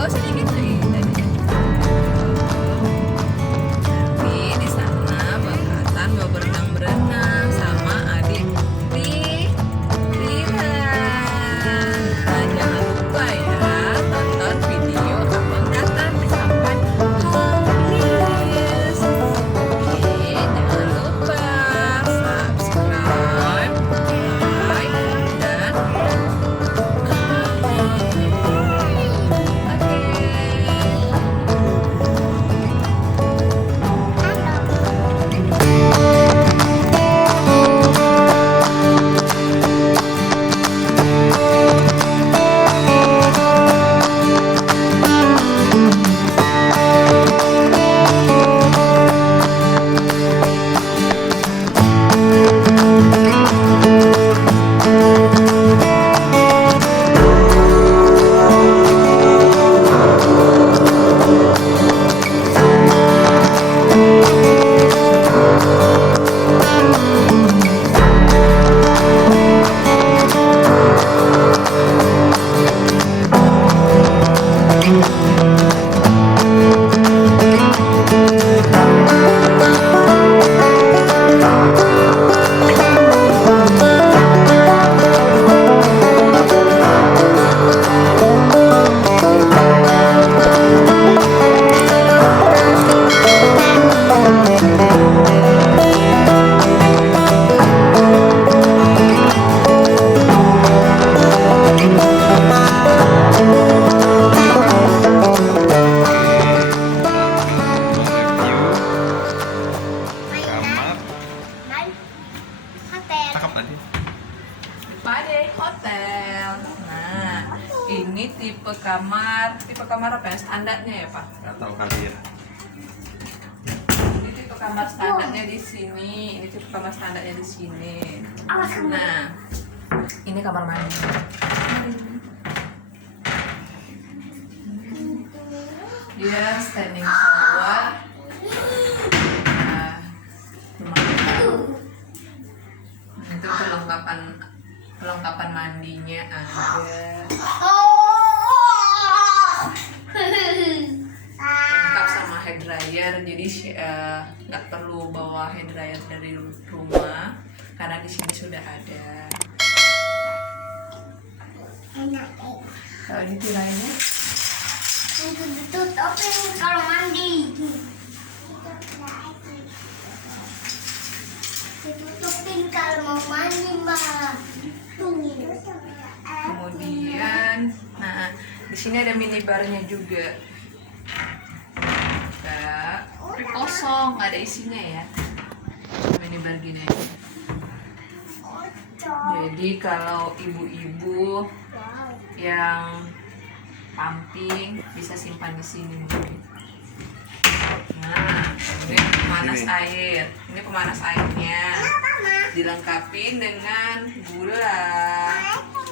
Gak usah digituin tadi. Nanti di sana Bang mau berenang-berenang sama adik Rihan. Nah, jangan lupa ya tonton video Abang Katan sampai habis. Oke, jangan lupa subscribe, like, dan Cakep tadi. Pade hotel. Nah, ini tipe kamar apa ya? Standarnya ya, Pak? Gak tahu kali ya. Ini tipe kamar standarnya di sini. Ini tipe kamar standarnya di sini. Nah, ini kamar mandi. Dia standing shower. Nah, itu perlengkapan mandinya ada. Lengkap sama hair dryer, jadi nggak perlu bawa hair dryer dari rumah karena di sini sudah ada. Kalau di tirainya ditutupin kalau mandi. Ditutupin kalau mau mandi, Mbak. kemudian, nah di sini ada minibarnya juga. Tapi kosong, nggak ada isinya ya. Minibar gini aja. Jadi kalau ibu-ibu yang pumping bisa simpan di sini mungkin. Nah, ini pemanas air. Ini pemanas airnya. Dilengkapi dengan gula.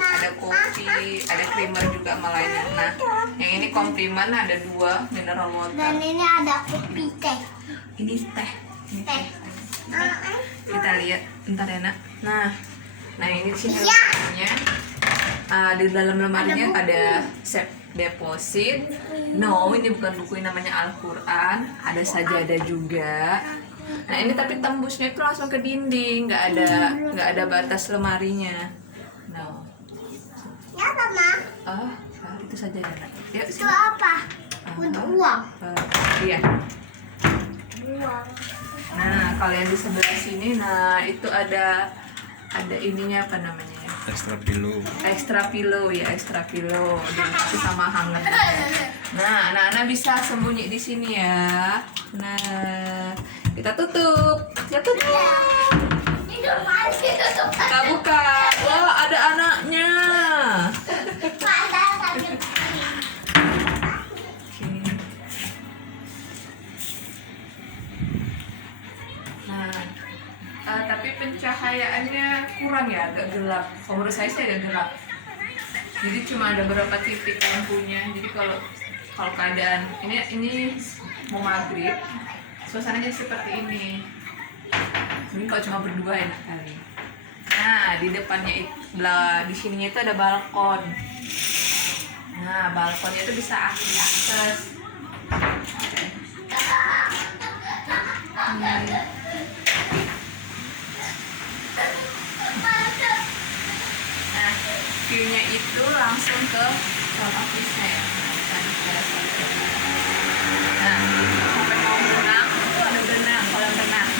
Ada kopi, ada creamer juga lainnya. Nah, yang ini komplimen ada 2 mineral water. Dan ini ada kopi teh. Ini teh. Ini teh. Kita lihat bentar ya, Nak. Nah ini di sini lemarinya. Di dalam lemarinya ada safe deposit. No, ini bukan buku, ini namanya Al-Quran. Ada sajadah juga. Nah ini tapi tembusnya itu langsung ke dinding, nggak ada batas lemarinya. No. Ya, Mama. Itu sajadah. Yuk Itu sini. apa? Untuk uang. Iya. Uang. Nah kalau yang di sebelah sini, nah itu ada ininya apa namanya ya? Extra pillow ya, extra pillow dilengkapi sama hanger. Nah, anak-anak bisa sembunyi di sini ya. Nah, kita tutup. Ya tutup. Itu masih tutup. Kita buka. Wah, ada anaknya. Ada sakit. Nah, tapi pencahayaannya kurang ya, agak gelap. Kalau menurut saya sih agak gelap. Jadi cuma ada beberapa titik lampunya. Jadi kalau keadaan ini mau maghrib, suasananya seperti ini. Mungkin kalau cuma berdua enak kali. Nah, di depannya di sininya itu ada balkon. Nah, Nah, balkonnya itu bisa diakses. Nah, view-nya itu langsung ke front office-nya ya. Nah, sampai mau berenang, itu ada berenang, kolam renang.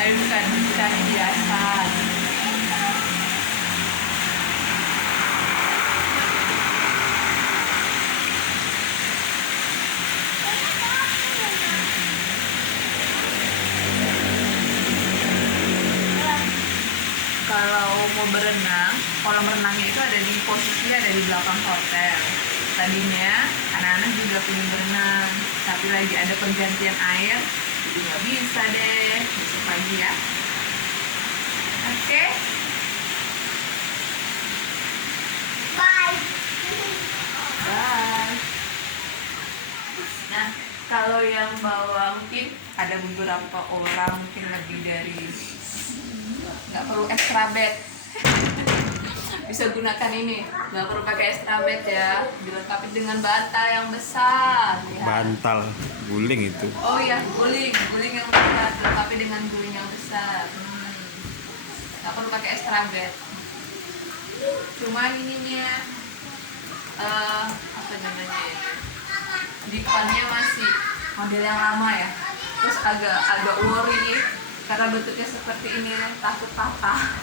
Tapi bukan hiasan. Kalau mau berenang, kolam renangnya itu ada di posisinya ada di belakang hotel. Tadinya anak-anak juga pengen berenang, tapi lagi ada penggantian air, jadi nggak bisa deh. Besok pagi ya. Oke. Bye. Bye. Nah, kalau yang bawa mungkin ada beberapa orang, mungkin lebih dari, nggak perlu extra bed. Bisa gunakan ini, nggak perlu pakai extra bed ya, dilengkapi dengan bantal yang besar. Lihat. Bantal guling itu. Oh iya, guling yang besar, dilengkapi dengan guling yang besar. Nggak perlu pakai extra bed. Cuman ininya, apa namanya ya? Dipannya masih model yang lama ya. Terus agak worry karena bentuknya seperti ini, takut patah.